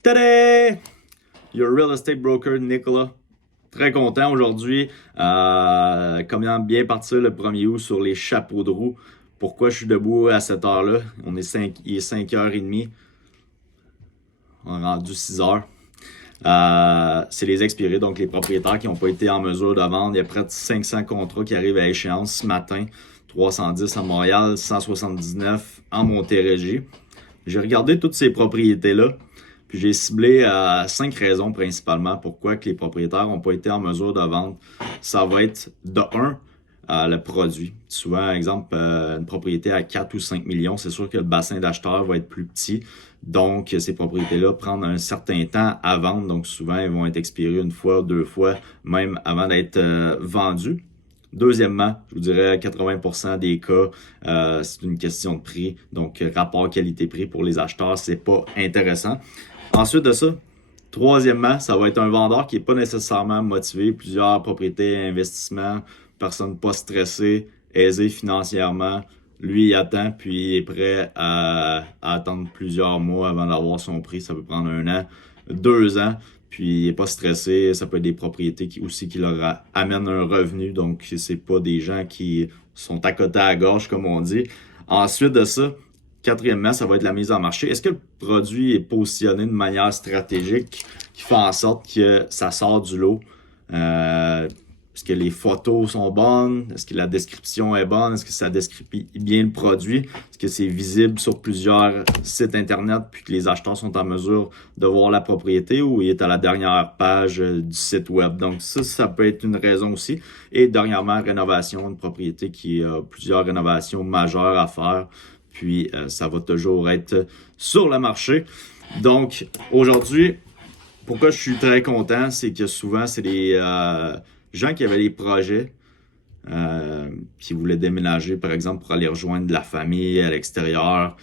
Tada! Your real estate broker, Nicolas. Très content aujourd'hui. Comment bien partir le 1er août sur les chapeaux de roue. Pourquoi je suis debout à cette heure-là? Il est 5h30. On est rendu 6h. C'est les expirés, donc les propriétaires qui n'ont pas été en mesure de vendre. Il y a près de 500 contrats qui arrivent à échéance ce matin. 310 à Montréal, 179 en Montérégie. J'ai regardé toutes ces propriétés-là, puis j'ai ciblé 5 raisons principalement pourquoi que les propriétaires n'ont pas été en mesure de vendre. Ça va être de 1, le produit. Souvent, exemple, une propriété à 4 ou 5 millions, c'est sûr que le bassin d'acheteurs va être plus petit. Donc, ces propriétés-là prennent un certain temps à vendre. Donc, souvent, elles vont être expirées une fois, deux fois, même avant d'être vendues. Deuxièmement, je vous dirais 80% des cas, c'est une question de prix. Donc, rapport qualité-prix pour les acheteurs, c'est pas intéressant. Ensuite de ça, troisièmement, ça va être un vendeur qui n'est pas nécessairement motivé. Plusieurs propriétés, investissements, personne pas stressée, aisée financièrement. Lui, il attend, puis il est prêt à attendre plusieurs mois avant d'avoir son prix. Ça peut prendre 1 an, 2 ans. Puis il n'est pas stressé, ça peut être des propriétés qui leur amènent un revenu, donc c'est pas des gens qui sont à côté à gauche, comme on dit. Ensuite de ça, quatrièmement, ça va être la mise en marché. Est-ce que le produit est positionné de manière stratégique qui fait en sorte que ça sort du lot? Est-ce que les photos sont bonnes? Est-ce que la description est bonne? Est-ce que ça décrit bien le produit? Est-ce que c'est visible sur plusieurs sites Internet puis que les acheteurs sont en mesure de voir la propriété ou il est à la dernière page du site web? Donc ça peut être une raison aussi. Et dernièrement, rénovation, une propriété qui a plusieurs rénovations majeures à faire. Puis ça va toujours être sur le marché. Donc aujourd'hui, pourquoi je suis très content, c'est que souvent, c'est les gens qui avaient des projets, qui voulaient déménager, par exemple, pour aller rejoindre de la famille à l'extérieur,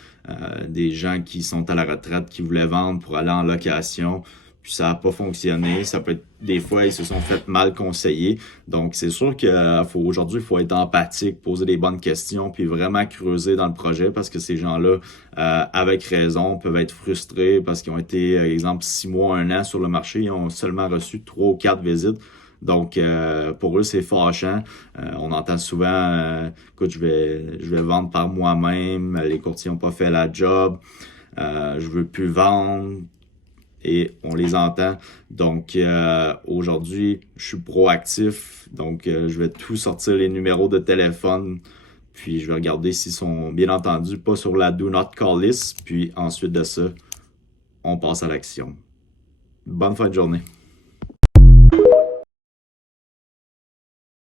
des gens qui sont à la retraite, qui voulaient vendre pour aller en location, puis ça n'a pas fonctionné. Ça peut être, des fois, ils se sont fait mal conseiller. Donc, c'est sûr qu'aujourd'hui, il faut être empathique, poser des bonnes questions, puis vraiment creuser dans le projet parce que ces gens-là, avec raison, peuvent être frustrés parce qu'ils ont été, exemple, 6 mois, 1 an sur le marché, ils ont seulement reçu 3 ou 4 visites. Donc, pour eux, c'est fâchant. On entend souvent, écoute, je vais vendre par moi-même, les courtiers n'ont pas fait la job, je veux plus vendre. Et on les entend. Donc, aujourd'hui, je suis proactif. Donc, je vais tout sortir les numéros de téléphone. Puis, je vais regarder s'ils sont, bien entendu, pas sur la Do Not Call list. Puis, ensuite de ça, on passe à l'action. Bonne fin de journée.